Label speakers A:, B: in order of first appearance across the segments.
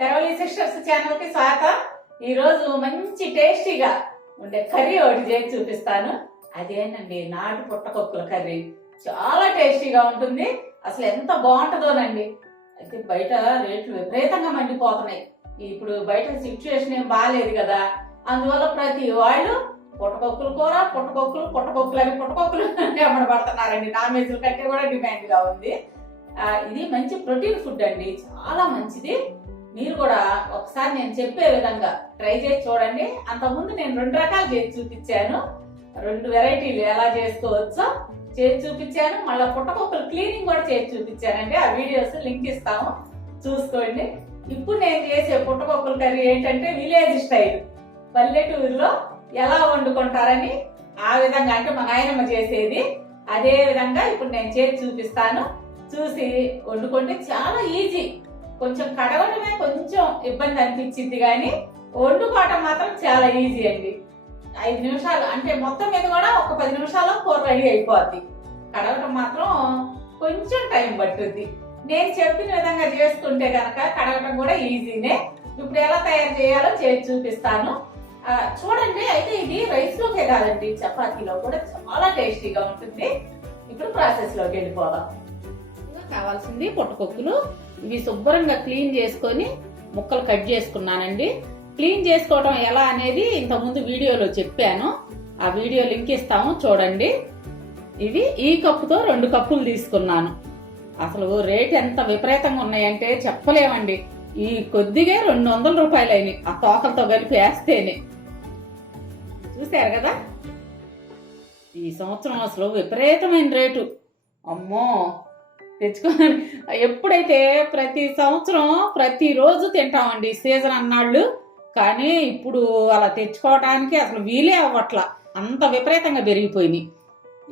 A: తెరవలి sisters ఛానల్కి స్వాగతం. ఈ రోజు మంచి టేస్టీగా ఉండే కర్రీ ఒకటి చేసి చూపిస్తాను. అదేనండి నాటు పుట్టకొక్కుల కర్రీ. చాలా టేస్టీగా ఉంటుంది. అసలు ఎంత బాగుంటుందోనండి. అయితే బయట రేట్లు విపరీతంగా మండిపోతున్నాయి. ఇప్పుడు బయట సిచ్యువేషన్ ఏం బాగాలేదు కదా. అందువల్ల ప్రతి వాళ్ళు పుట్టకొక్కులు కూర పుట్టకొక్కులు పుట్టకొక్కులు అని పుట్టకొక్కులు అమ్మడబడుతున్నారండి నాన్ వెజ్ల కంటే కూడా డిమాండ్గా ఉంది. ఇది మంచి ప్రోటీన్ ఫుడ్ అండి. చాలా మంచిది. మీరు కూడా ఒకసారి నేను చెప్పే విధంగా ట్రై చేసి చూడండి. అంతకుముందు నేను రెండు రకాలు చేసి చూపించాను. రెండు వెరైటీలు ఎలా చేసుకోవచ్చో చేసి చూపించాను. మళ్ళీ పుట్టపప్పులు క్లీనింగ్ కూడా చేసి చూపించానండి. ఆ వీడియోస్ లింక్ ఇస్తాము. చూసుకోండి. ఇప్పుడు నేను చేసే పుట్టపప్పుల కర్రీ ఏంటంటే విలేజ్ స్టైల్. పల్లెటూరులో ఎలా వండుకుంటారని ఆ విధంగా అంటే మా నాయనమ్మ చేసేది. అదే విధంగా ఇప్పుడు నేను చేసి చూపిస్తాను. చూసి వండుకుంటే చాలా ఈజీ. కొంచెం కడగడమే కొంచెం ఇబ్బంది అనిపించింది కానీ వండుకోవటం మాత్రం చాలా ఈజీ అండి. ఐదు నిమిషాలు అంటే మొత్తం మీద కూడా ఒక పది నిమిషాల్లో కూర రెడీ అయిపోద్ది. కడగటం మాత్రం కొంచెం టైం పట్టుద్ది. నేను చెప్పిన విధంగా చేసుకుంటే కనుక కడగటం కూడా ఈజీనే ఇప్పుడు ఎలా తయారు చేయాలో చేసి చూపిస్తాను. చూడండి అయితే ఇది రైస్ లోకే కాదండి చపాతీలో కూడా చాలా టేస్టీగా ఉంటుంది. ఇప్పుడు ప్రాసెస్లోకి వెళ్ళిపోదాం. కావాల్సింది పొట్టకొక్కులు ఇవి శుభ్రంగా క్లీన్ చేసుకొని ముక్కలు కట్ చేసుకున్నానండి. క్లీన్ చేసుకోవడం ఎలా అనేది ఇంతకుముందు వీడియోలో చెప్పాను. ఆ వీడియో లింక్ ఇస్తాము చూడండి. ఇవి ఈ కప్పుతో రెండు కప్పులు తీసుకున్నాను. అసలు రేట్ ఎంత విపరీతంగా ఉన్నాయంటే చెప్పలేమండి. ఈ కొద్దిగా రెండు వందల రూపాయలు అయినాయి ఆ తోకలతో కలిపి వేస్తేనే. చూశారు కదా? ఈ సంవత్సరం అసలు విపరీతమైన రేటు. అమ్మో! తెచ్చుకొని ఎప్పుడైతే ప్రతి సంవత్సరం ప్రతిరోజు తింటామండి సీజన్ అన్నాళ్ళు. కానీ ఇప్పుడు అలా తెచ్చుకోవడానికి అసలు వీలే అవ్వట్ల. అంత విపరీతంగా పెరిగిపోయినాయి.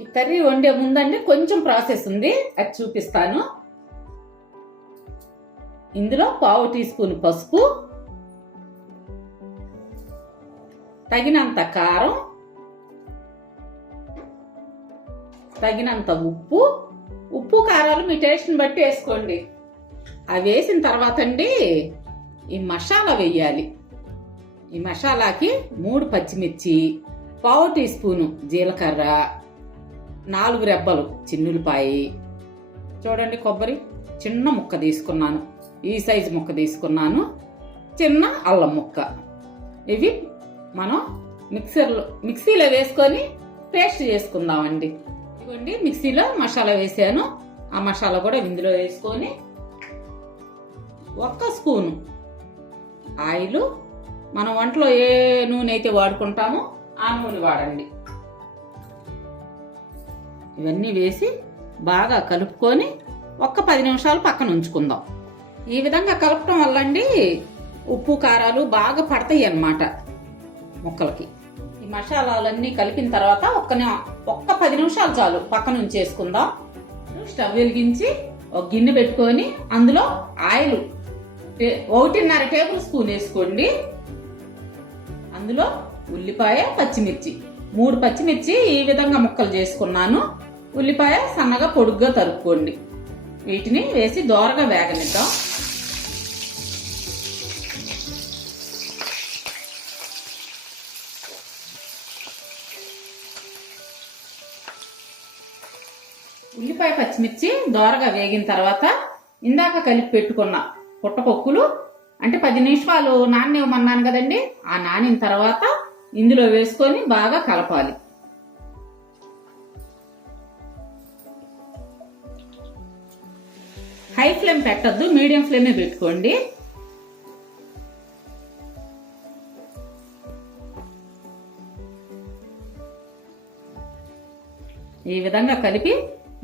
A: ఈ కర్రీ వండే ముందండి కొంచెం ప్రాసెస్ ఉంది. అది చూపిస్తాను. ఇందులో పావు టీ స్పూన్ పసుపు తగినంత కారం తగినంత ఉప్పు ఉప్పు కారాలు మీ టేస్ట్ని బట్టి వేసుకోండి. అవి వేసిన తర్వాత అండి ఈ మసాలా వేయాలి. ఈ మసాలాకి మూడు పచ్చిమిర్చి పావు టీ స్పూను జీలకర్ర నాలుగు రెబ్బలు చిన్నులపాయి. చూడండి కొబ్బరి చిన్న ముక్క తీసుకున్నాను. ఈ సైజు ముక్క తీసుకున్నాను. చిన్న అల్లం ముక్క. ఇవి మనం మిక్సర్లో మిక్సీలో వేసుకొని పేస్ట్ చేసుకుందామండి. ఇదిగోండి మిక్సీలో మసాలా వేసాను. ఆ మసాలా కూడా ఇందులో వేసుకొని ఒక్క స్పూను ఆయిల్. మనం వంటలో ఏ నూనె అయితే వాడుకుంటామో ఆ నూనె వాడండి. ఇవన్నీ వేసి బాగా కలుపుకొని ఒక్క పది నిమిషాలు పక్కన ఉంచుకుందాం. ఈ విధంగా కలపటం వల్ల అండి ఉప్పు కారాలు బాగా పడతాయి అన్నమాట ముక్కలకి. మసాలాలన్నీ కలిపిన తర్వాత ఒక్క ఒక్క పది నిమిషాలు చాలు పక్కన ఉంచేసుకుందాం. స్టవ్ వెలిగించి ఒక గిన్నె పెట్టుకొని అందులో ఆయిల్ టే- ఒకటిన్నర టేబుల్ స్పూన్ వేసుకోండి. అందులో ఉల్లిపాయ పచ్చిమిర్చి. మూడు పచ్చిమిర్చి ఈ విధంగా ముక్కలు చేసుకున్నాను. ఉల్లిపాయ సన్నగా పొడుగ్గా తరుక్కోండి. వీటిని వేసి దోరగా వేగనిద్దాం. ఉల్లిపాయ పచ్చిమిర్చి దోరగా వేగిన తర్వాత ఇందాక కలిపి పెట్టుకున్న పుట్టపొక్కులు అంటే పది నిమిషాలు నాననివ్వమన్నాను కదండి ఆ నానిన తర్వాత ఇందులో వేసుకొని బాగా కలపాలి. హై ఫ్లేమ్ పెట్టద్దు మీడియం ఫ్లేమే పెట్టుకోండి. ఈ విధంగా కలిపి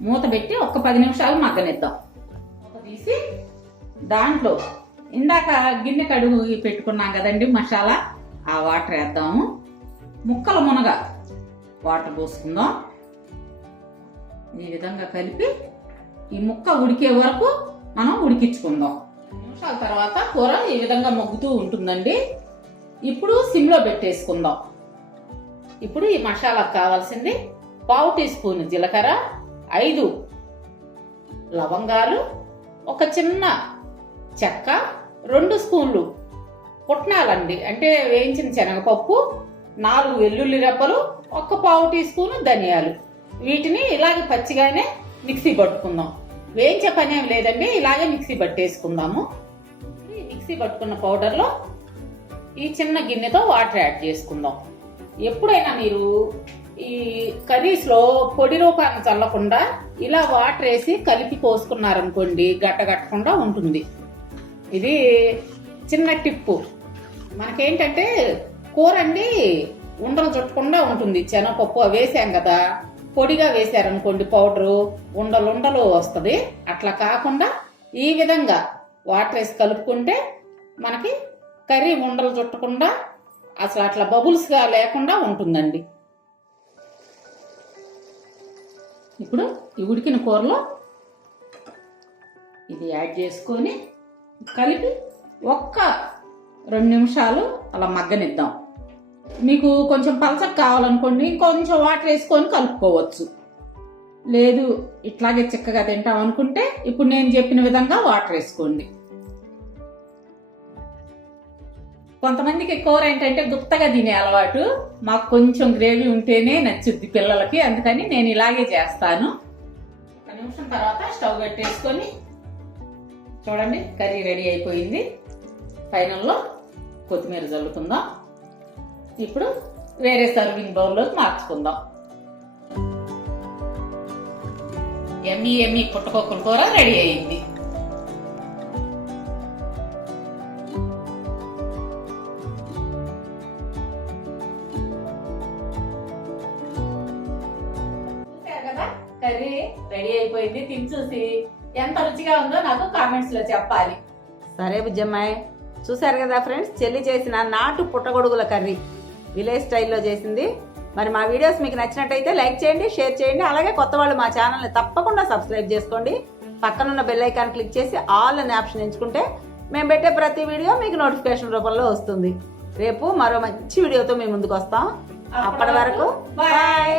A: మూత పెట్టి ఒక పది నిమిషాలు మగ్గనిద్దాం. మూత తీసి దాంట్లో ఇందాక గిన్నె కడుగు పెట్టుకున్నాం కదండి మసాలా ఆ వాటర్ వేద్దాము. ముక్కలు మునగ వాటర్ పోసుకుందాం. ఈ విధంగా కలిపి ఈ ముక్క ఉడికే వరకు మనం ఉడికించుకుందాం. నిమిషాల తర్వాత కూర ఈ విధంగా మగ్గుతూ ఉంటుందండి. ఇప్పుడు సిమ్లో పెట్టేసుకుందాం. ఇప్పుడు ఈ మసాలాకు కావాల్సింది పావు టీ స్పూన్ జీలకర్ర ఐదు. లవంగాలు ఒక చిన్న చెక్క రెండు స్పూన్లు పుట్నాలండి. అంటే వేయించిన శనగపప్పు నాలుగు వెల్లుల్లి రెప్పలు ఒక్క పావు టీ స్పూన్ ధనియాలు. వీటిని ఇలాగే పచ్చిగానే మిక్సీ పట్టుకుందాం. వేయించే పని ఏం లేదండి ఇలాగే మిక్సీ పట్టేసుకుందాము. మిక్సీ పట్టుకున్న పౌడర్లో ఈ చిన్న గిన్నెతో వాటర్ యాడ్ చేసుకుందాం. ఎప్పుడైనా మీరు ఈ కర్రీస్లో పొడి రూపాన్ని చల్లకుండా ఇలా వాటర్ వేసి కలిపి పోసుకున్నారనుకోండి గట్టగట్టకుండా ఉంటుంది. ఇది చిన్న టిప్పు. మనకేంటంటే కూర అండి ఉండలు చుట్టకుండా ఉంటుంది. శనగపప్పు వేసాం కదా పొడిగా వేసారనుకోండి పౌడరు ఉండలు ఉండలు వస్తుంది. అట్లా కాకుండా ఈ విధంగా వాటర్ వేసి కలుపుకుంటే మనకి కర్రీ ఉండలు చుట్టకుండా అసలు అట్లా బబుల్స్గా లేకుండా ఉంటుందండి. ఇప్పుడు ఈ ఉడికిన కూరలో ఇది యాడ్ చేసుకొని కలిపి ఒక్క రెండు నిమిషాలు అలా మగ్గనిద్దాం. మీకు కొంచెం పలసకు కావాలనుకోండి కొంచెం వాటర్ వేసుకొని కలుపుకోవచ్చు. లేదు ఇట్లాగే చిక్కగా తింటాం అనుకుంటే ఇప్పుడు నేను చెప్పిన విధంగా వాటర్ వేసుకోండి. కొంతమందికి కూర ఏంటంటే గుప్తగా తినే అలవాటు. మాకు కొంచెం గ్రేవీ ఉంటేనే నచ్చుద్ది పిల్లలకి. అందుకని నేను ఇలాగే చేస్తాను. ఒక నిమిషం తర్వాత స్టవ్ కట్టేసుకొని చూడండి కర్రీ రెడీ అయిపోయింది. ఫైనల్లో కొత్తిమీర చల్లుకుందాం. ఇప్పుడు వేరే సర్వింగ్ బౌల్లోకి మార్చుకుందాం. ఎమ్మి ఎమ్మి పుట్టకొక్కల కూర రెడీ అయింది. రెడీ అయిపోయింది తిని చూసి ఎంత రుచిగా ఉందో నాకు కామెంట్స్లో చెప్పాలి.
B: సరే బుజ్జమ్మాయి చూశారు కదా ఫ్రెండ్స్ చెల్లి చేసిన నాటు పుట్టగొడుగుల కర్రీ. విలేజ్ స్టైల్లో చేసింది. మరి మా వీడియోస్ మీకు నచ్చినట్టయితే లైక్ చేయండి షేర్ చేయండి అలాగే కొత్త వాళ్ళు మా ఛానల్ని తప్పకుండా సబ్స్క్రైబ్ చేసుకోండి. పక్కనున్న బెల్ ఐకాన్ క్లిక్ చేసి ఆల్ అనే ఆప్షన్ ఎంచుకుంటే మేము పెట్టే ప్రతి వీడియో మీకు నోటిఫికేషన్ రూపంలో వస్తుంది. రేపు మరో మంచి వీడియోతో మేము ముందుకు వస్తాం. అప్పటి వరకు బాయ్